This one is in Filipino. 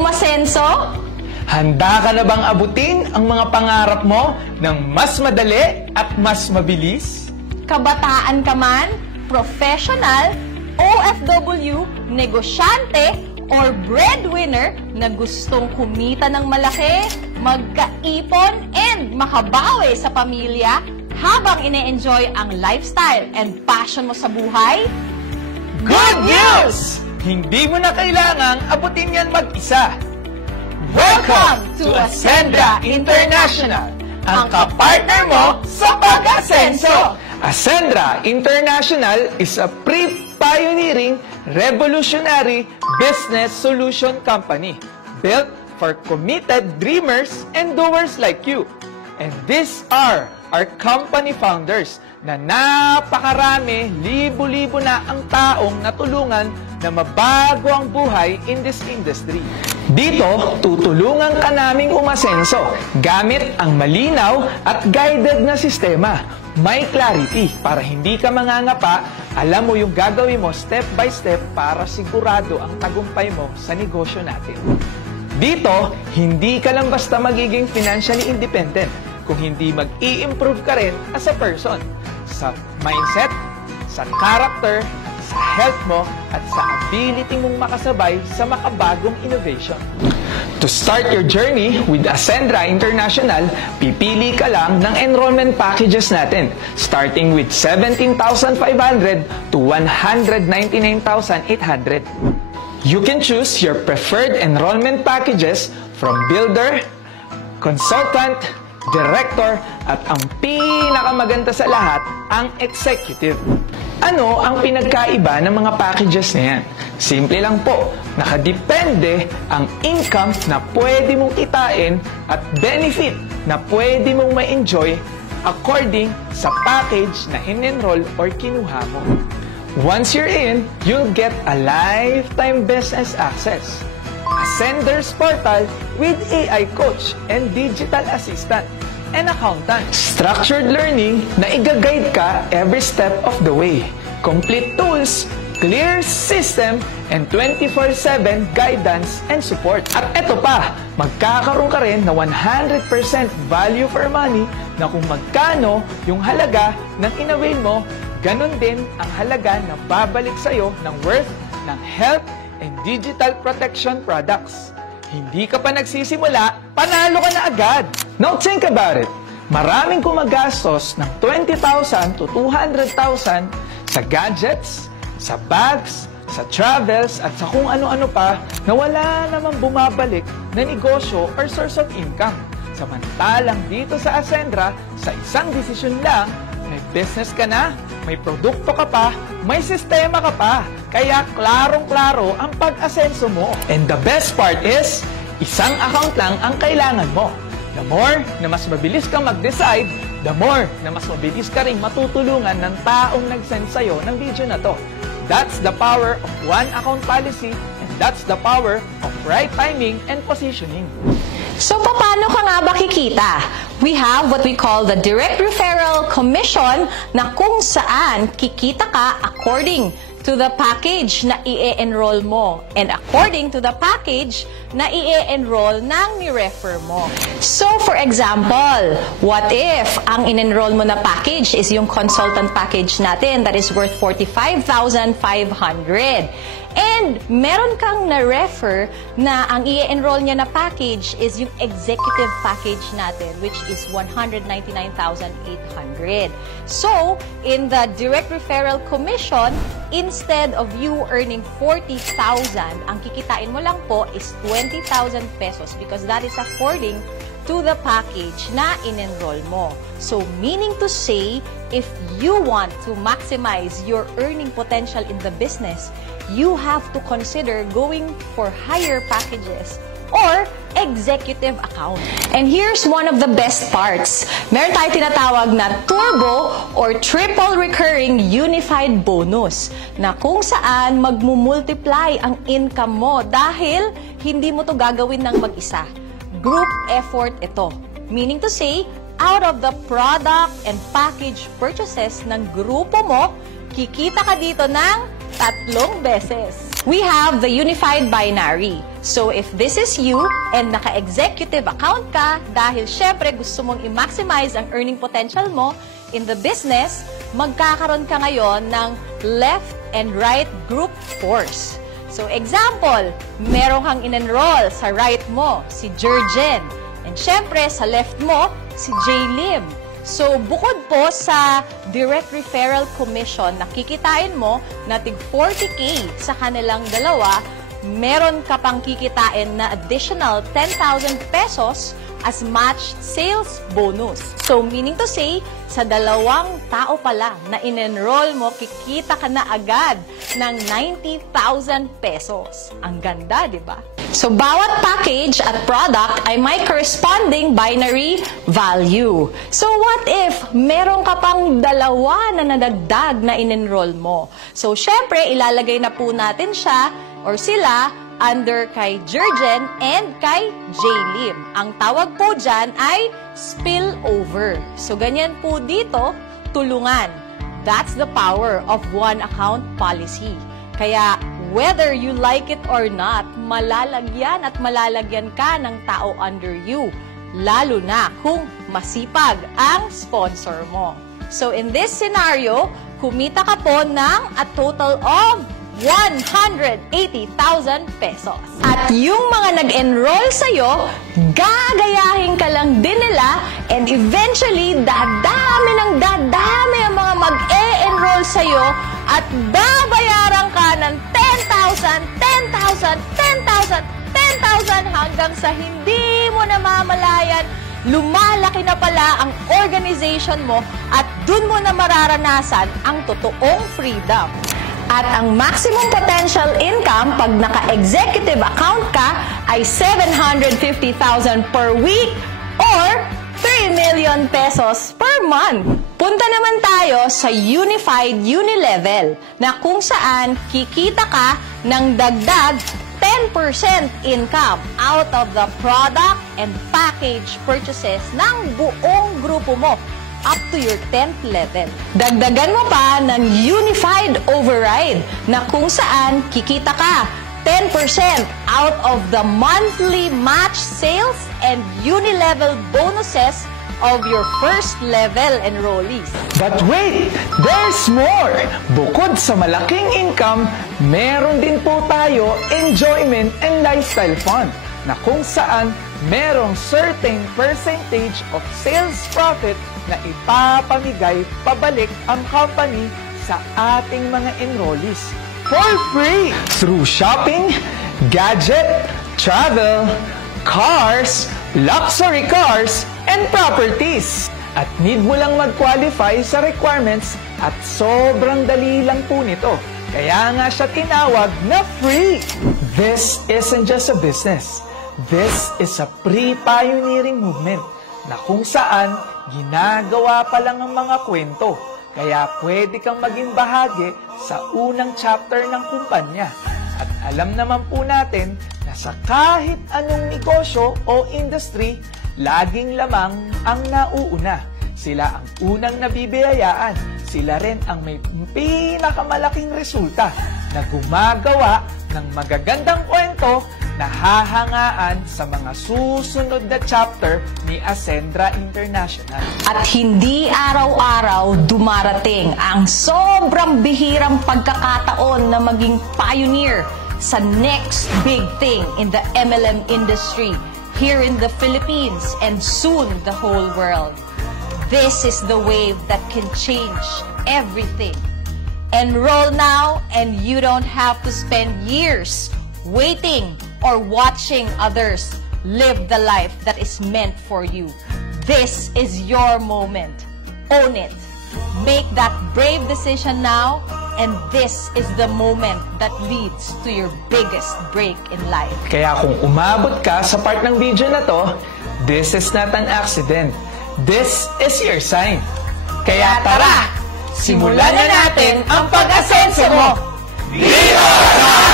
umasenso? Handa ka na bang abutin ang mga pangarap mo ng mas madali at mas mabilis? Kabataan ka man, professional, OFW, negosyante, or breadwinner na gustong kumita ng malaki, magkaipon, and makabawi sa pamilya habang ine-enjoy ang lifestyle and passion mo sa buhay? Good news! Hindi mo na kailangang abutin yan mag-isa. Welcome to Ascendra International, ang kapartner mo sa pag-asenso! Ascendra International is a pre-pioneering, revolutionary business solution company built for committed dreamers and doers like you. And these are our company founders na napakarami, libo-libo na ang taong natulungan na mabago ang buhay in this industry. Dito, tutulungan ka naming umasenso gamit ang malinaw at guided na sistema. May clarity para hindi ka mangangapa, alam mo yung gagawin mo step by step para sigurado ang tagumpay mo sa negosyo natin. Dito, hindi ka lang basta magiging financially independent, kung hindi mag-i-improve ka rin as a person sa mindset, sa character, sa health mo, at sa ability mong makasabay sa makabagong innovation. To start your journey with Ascendra International, pipili ka lang ng enrollment packages natin, starting with 17,500 to 199,800. You can choose your preferred enrollment packages from builder, consultant, director, at ang pinakamaganda sa lahat, ang executive. Ano ang pinagkaiba ng mga packages na yan? Simple lang po, nakadepende ang income na pwede mong kitain at benefit na pwede mong ma-enjoy according sa package na in-enroll or kinuha mo. Once you're in, you'll get a lifetime business access, a sender's portal with AI coach and digital assistant, and accountant. Structured learning na i-guide ka every step of the way. Complete tools, clear system, and 24/7 guidance and support. At eto pa, magkakaroon ka rin na 100% value for money na kung magkano yung halaga ng in-avail mo, ganun din ang halaga na babalik sa'yo ng worth ng health and digital protection products. Hindi ka pa nagsisimula, panalo ka na agad! Now think about it. Maraming gumagastos ng 20,000 to 200,000 sa gadgets, sa bags, sa travels, at sa kung ano-ano pa na wala namang bumabalik na negosyo or source of income. Samantalang dito sa Ascendra, sa isang desisyon lang, may business ka na, may produkto ka pa, may sistema ka pa. Kaya klarong-klaro ang pag-asenso mo. And the best part is, isang account lang ang kailangan mo. The more na mas mabilis kang mag-decide, the more na mas mabilis ka rin matutulungan ng taong nag-send sa'yo ng video na to. That's the power of one account policy, and that's the power of right timing and positioning. So, paano ka nga ba kikita? We have what we call the direct referral commission na kung saan kikita ka according to the package na i-enroll mo and according to the package na i-enroll ng ni-refer mo. So, for example, what if ang in-enroll mo na package is yung consultant package natin that is worth 45,500? And meron kang na-refer na ang i-enroll niya na package is yung executive package natin, which is 199,800. So, in the direct referral commission, instead of you earning 40,000, ang kikitain mo lang po is 20,000 pesos because that is according to the package na in-enroll mo. So, meaning to say, if you want to maximize your earning potential in the business, you have to consider going for higher packages or executive account. And here's one of the best parts. Meron tayo tinatawag na turbo or triple recurring unified bonus na kung saan magmumultiply ang income mo dahil hindi mo to gagawin ng mag-isa. Group effort ito. Meaning to say, out of the product and package purchases ng grupo mo, kikita ka dito ng 3 beses. we have the unified binary. So if this is you and naka-executive account ka dahil syempre gusto mong i-maximize ang earning potential mo in the business, magkakaroon ka ngayon ng left and right group force. So example, meron kang in-enroll sa right mo, si Jurgen. And syempre sa left mo, si J-Lim. So bukod po sa direct referral commission na kikitain mo na tig 40K sa kanilang dalawa, meron ka pang kikitain na additional 10,000 pesos as matched sales bonus. So, meaning to say, sa dalawang tao pala na in-enroll mo, kikita ka na agad ng 90,000 pesos. Ang ganda, di ba? So, bawat package at product ay may corresponding binary value. So, what if meron ka pang dalawa na nadagdag na in-enroll mo? So, syempre, ilalagay na po natin siya or sila under kay Jurgen and kay J-Lim. Ang tawag po dyan ay spillover. So, ganyan po dito, tulungan. That's the power of one account policy. Kaya, whether you like it or not, malalagyan at malalagyan ka ng tao under you. Lalo na kung masipag ang sponsor mo. So, in this scenario, kumita ka po ng a total of 180,000 pesos. At yung mga nag-enroll sa'yo, gagayahin ka lang din nila and eventually, dadami ng dadami ang mga mag-e-enroll sa'yo at babayaran ka ng 10,000, 10,000, 10,000, 10,000 hanggang sa hindi mo namamalayan, lumalaki na pala ang organization mo at dun mo na mararanasan ang totoong freedom. At ang maximum potential income pag naka-executive account ka ay 750,000 per week or 3 million pesos per month. Punta naman tayo sa Unified Unilevel na kung saan kikita ka ng dagdag 10% income out of the product and package purchases ng buong grupo mo up to your 10th level. Dagdagan mo pa ng Unified Override na kung saan kikita ka 10% out of the monthly match sales and Unilevel bonuses of your first level enrollees. But wait! There's more! Bukod sa malaking income, meron din po tayo enjoyment and lifestyle fund na kung saan merong certain percentage of sales profit na ipapamigay pabalik ang company sa ating mga enrollees for free through shopping, gadget, travel, cars, luxury cars, and properties. At need mo lang mag-qualify sa requirements at sobrang dali lang po nito. Kaya nga siya tinawag na free. This isn't just a business. This is a pre-pioneering movement na kung saan ginagawa pa lang ang mga kwento. Kaya pwede kang maging bahagi sa unang chapter ng kumpanya. At alam naman po natin na sa kahit anong negosyo o industry, laging lamang ang nauuna. Sila ang unang nabibiyayaan. Sila rin ang may pinakamalaking resulta na gumagawa ng magagandang kwento na hahangaan sa mga susunod na chapter ni Ascendra International. At hindi araw-araw dumarating ang sobrang bihirang pagkakataon na maging pioneer sa next big thing in the MLM industry here in the Philippines and soon the whole world. This is the wave that can change everything. Enroll now and you don't have to spend years waiting or watching others live the life that is meant for you. This is your moment. Own it. Make that brave decision now, and this is the moment that leads to your biggest break in life. Kaya kung umabot ka sa part ng video na to, this is not an accident. This is your sign. Kaya tara, simulan na natin ang pag-asenso mo! Viva!